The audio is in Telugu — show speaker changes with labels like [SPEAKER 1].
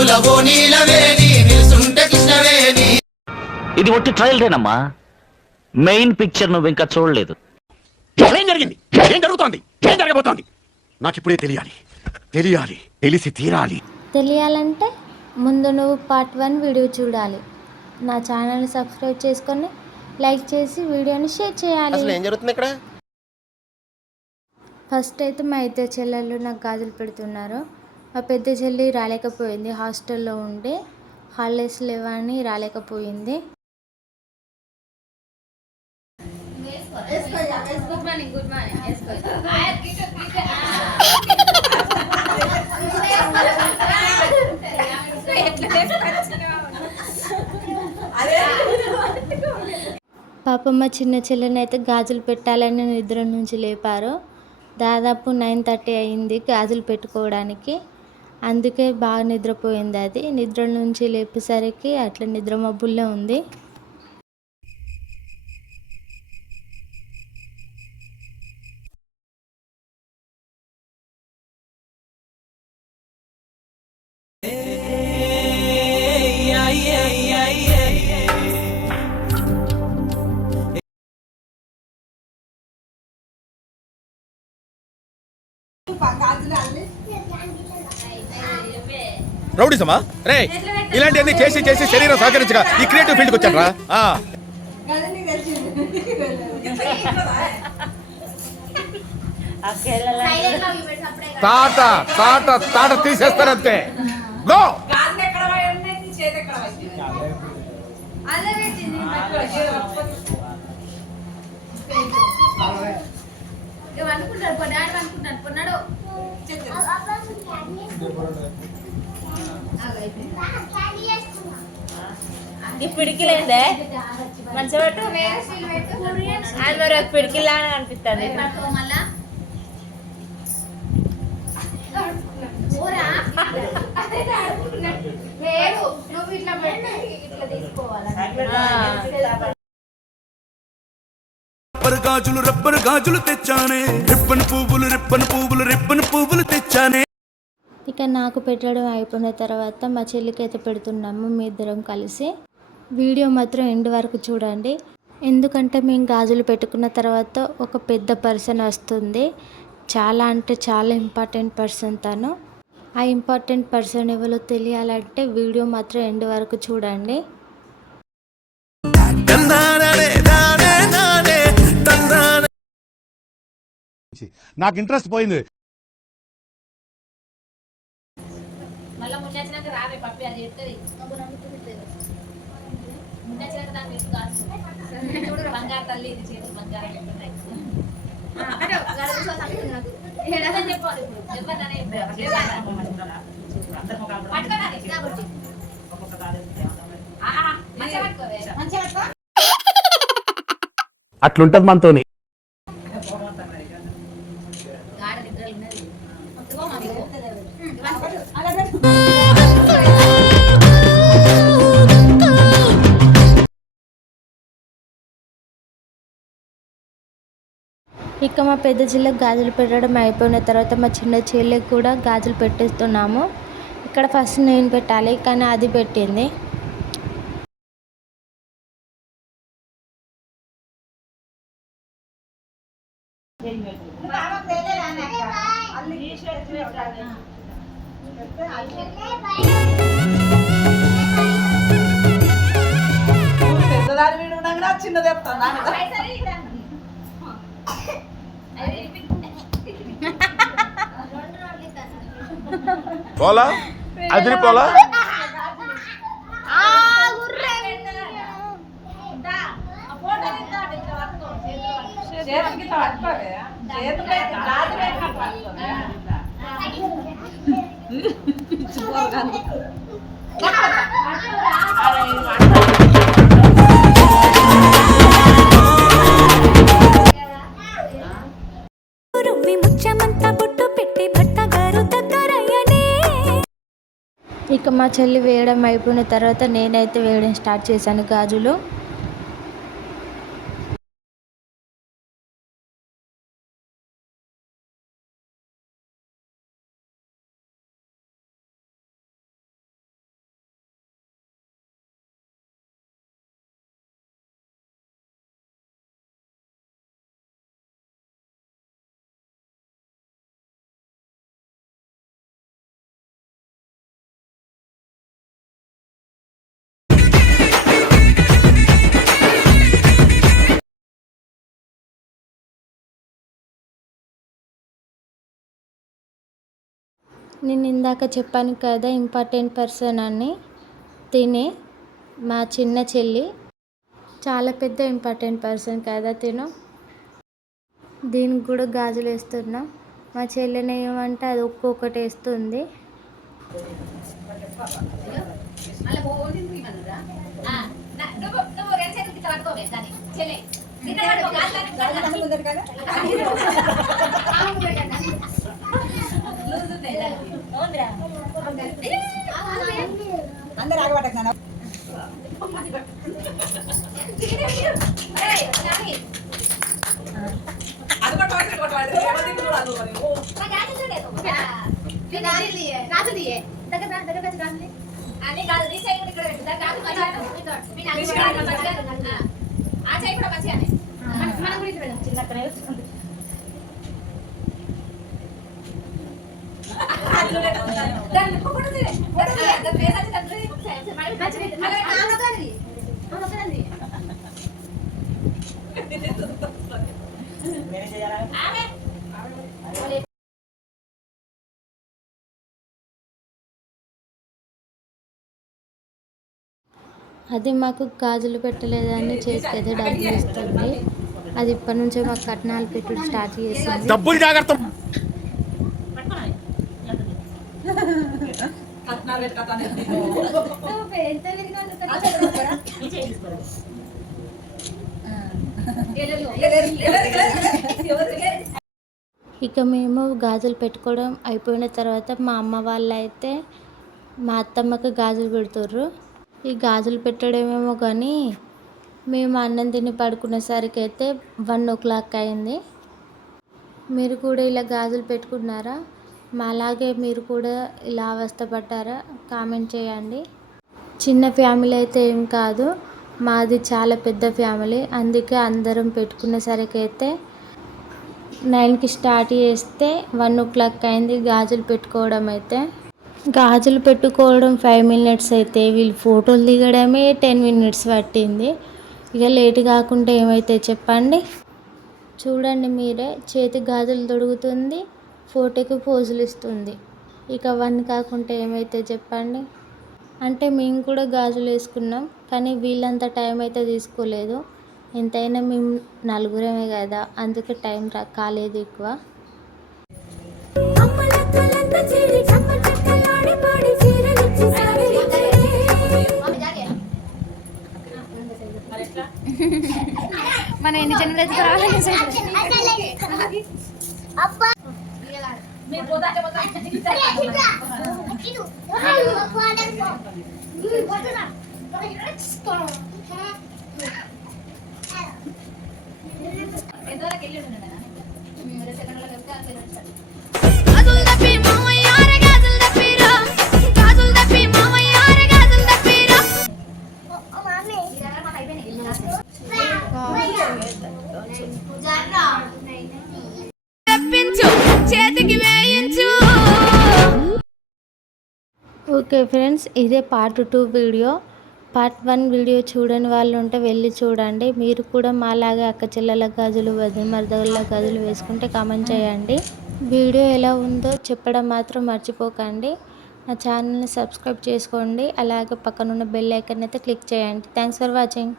[SPEAKER 1] ముద్దుల ఓ నీలవేణి నిలుసుంటే కృష్ణవేణి.
[SPEAKER 2] ఇది ఒట్టి ట్రయల్దేనమ్మా మెయిన్ పిక్చర్ నువ్వు ఇంకా చూడలేదు.
[SPEAKER 3] ఏం జరిగింది? ఏం జరుగుతోంది? ఏం జరగబోతోంది? నాకు ఇప్పుడే తెలియాలి. తెలియాలి. తెలిసి తీరాలి.
[SPEAKER 4] తెలియాలంటే ముందు నువ్వు పార్ట్ వన్ వీడియో చూడాలి. నా ఛానల్ని సబ్స్క్రైబ్ చేసుకొని లైక్ చేసి వీడియోని షేర్ చేయాలి.
[SPEAKER 5] అసలు ఏం జరుగుతుంది ఇక్కడ?
[SPEAKER 4] ఫస్ట్ అయితే మా ఇద్దరు చెల్లెళ్ళు నాకు గాజులు పెడుతున్నారు. మా పెద్ద చెల్లి రాలేకపోయింది. హాస్టల్లో ఉండే హాలిడేస్ లేవని రాలేకపోయింది. పాపమ్మ చిన్న చెల్లెని అయితే గాజులు పెట్టాలని నిద్ర నుంచి లేపారు. దాదాపు నైన్ థర్టీ అయింది గాజులు పెట్టుకోవడానికి. అందుకే బాగా నిద్రపోయింది అది. నిద్ర నుంచి లేపేసరికి అట్లా నిద్ర మబ్బుల్లో ఉంది.
[SPEAKER 3] రౌడీసమా రే ఇలాంటివన్నీ చేసి చేసి శరీరం సహకరించగా ఈ క్రియేటివ్ ఫీల్డ్కి వచ్చాను రా. తాట తాట తాట తీసేస్తారంతే గో!
[SPEAKER 6] ఈ పిడికిలేదే? మంచిగా పెట్టు. అది మరి ఒక పిడికిలా అనిపిస్తుంది
[SPEAKER 7] రబ్బర్ గాజులు రబ్బర్ గాజులు తెచ్చానే. రిబ్బన్ పువ్వులు రిబ్బన్ పువ్వులు రిబ్బన్ పువ్వులు తెచ్చానే.
[SPEAKER 4] ఇక నాకు పెట్టడం అయిపోయిన తర్వాత మా చెల్లికి అయితే పెడుతున్నాము మీ ఇద్దరం కలిసి. వీడియో మాత్రం ఎండ్ వరకు చూడండి. ఎందుకంటే మేము గాజులు పెట్టుకున్న తర్వాత ఒక పెద్ద పర్సన్ వస్తుంది. చాలా అంటే చాలా ఇంపార్టెంట్ పర్సన్ తను. ఆ ఇంపార్టెంట్ పర్సన్ ఎవరో తెలియాలంటే వీడియో మాత్రం ఎండ్ వరకు చూడండి.
[SPEAKER 3] నాకు ఇంట్రెస్ట్ పోయింది.
[SPEAKER 6] రావే పప్పి అది చెప్తుంది. కాదు. బంగారు తల్లి ఇది చేతులు బంగారు చెప్పాలి ఇప్పుడు?
[SPEAKER 3] అట్లుంటది మనతోని.
[SPEAKER 4] ఇక మా పెద్ద చెల్లెకి గాజులు పెట్టడం అయిపోయిన తర్వాత మా చిన్న చెల్లెకి కూడా గాజులు పెట్టేస్తున్నాము. ఇక్కడ ఫస్ట్ నేను పెట్టాలి కానీ అది పెట్టింది.
[SPEAKER 8] చిన్నది
[SPEAKER 3] పోలా అదిరి పోలా
[SPEAKER 8] చేతికి
[SPEAKER 4] మా చెల్లి వేయడం అయిపోయిన తర్వాత నేనైతే వేయడం స్టార్ట్ చేశాను గాజులు. నేను ఇందాక చెప్పాను కదా ఇంపార్టెంట్ పర్సన్ అని. తినే మా చిన్న చెల్లి చాలా పెద్ద ఇంపార్టెంట్ పర్సన్ కదా తిను. దీనికి కూడా గాజులు వేస్తున్నాం. మా చెల్లెని ఏమంటే అది ఒక్కొక్కటి వేస్తుంది.
[SPEAKER 6] నువ్వు నువ్వు రెండు చేతులు ఇట్లా పట్టుకోవే దాన్ని చెల్లె ఇట్లా పట్టుకో, గాజులు అన్ని లూజ్ ఉన్నాయి దానికి. అవునురా. ఏయ్, నాని. మా గాజులు చూడలేదు. నీ గాజులు తీయే. గాజులు తీయే. దగ్గర రా, దగ్గర వచ్చి గాజులు తీ. అన్ని గాజులు ఈ చేయి కూడా ఇక్కడ పెట్టు. దాని గాజులు మంచిగా పెట్టు. ఇదో. మీ నాలుగు గాజులు మంచిగా పెట్టు. ఆ. ఆ చేయి కూడా మంచిగానే. మన- మన గురించి పెడదాం. చిన్నక్కనే వస్తుంది. దాన్ని ఫోటో తీయ్. ఫోటో తీయ్. దాని ఫేస్ వచ్చి దాంట్లో తీయ్. మళ్ళీ మంచిగా తీయ్. మళ్ళీ ఆ మొక్కది. ఆ మొక్కది. ఆమె
[SPEAKER 4] అది మాకు గాజులు పెట్టలేదని చేతికైతే డబ్బులు ఇస్తుంది. అది ఇప్పటి నుంచే మాకు కట్నాలు పెట్టుడు స్టార్ట్ చేసింది.
[SPEAKER 3] డబ్బులు జాగ్రత్త.
[SPEAKER 6] విరిగా
[SPEAKER 4] ఇక మేము గాజులు పెట్టుకోవడం అయిపోయిన తర్వాత మా అమ్మ వాళ్ళు అయితే మా అత్తమ్మకి గాజులు పెడుతుర్రు. ఈ గాజులు పెట్టడమేమో కానీ మేము అన్నం తిని పడుకునేసరికి అయితే వన్ ఓ క్లాక్ అయింది. మీరు కూడా ఇలా గాజులు పెట్టుకున్నారా? మాలాగే మీరు కూడా ఇలా అవస్థపడ్డారా? కామెంట్ చేయండి. చిన్న ఫ్యామిలీ అయితే ఏం కాదు. మాది చాలా పెద్ద ఫ్యామిలీ. అందుకే అందరం పెట్టుకునేసరికి అయితే నైన్కి స్టార్ట్ చేస్తే వన్ ఓ క్లాక్ అయింది గాజులు పెట్టుకోవడం అయితే. గాజులు పెట్టుకోవడం ఫైవ్ మినిట్స్ అయితే వీళ్ళు ఫోటోలు దిగడమే టెన్ మినిట్స్ పట్టింది. ఇక లేట్ కాకుండా ఏమైతే చెప్పండి? చూడండి మీరే చేతి గాజులు తొడుగుతుంది ఫోటోకి పోజులు ఇస్తుంది. ఇక వన్ కాకుండా ఏమైతే చెప్పండి? అంటే మేము కూడా గాజులు వేసుకున్నాం. కానీ వీళ్ళంత టైం అయితే తీసుకోలేదు. ఎంతైనా మేము నలుగురమే కదా అందుకే టైం రా కాలేదు ఎక్కువ.
[SPEAKER 6] మన ఎన్ని జన్మలు అయితే మీరు
[SPEAKER 4] ఓకే ఫ్రెండ్స్ ఇదే part two video part one video చూడని వాళ్ళు ఉంటే వెళ్ళి చూడండి. మీరు కూడా మాలాగా అక్క చెల్లెల గాజులు వదిన మరదల గాజులు వేసుకుంటే కామెంట్ చేయండి. వీడియో ఎలా ఉందో చెప్పడం మాత్రం మర్చిపోకండి. నా ఛానల్ని సబ్స్క్రైబ్ చేసుకోండి. అలాగే పక్కనున్న బెల్ ఐకన్ అయితే క్లిక్ చేయండి. Thanks for watching.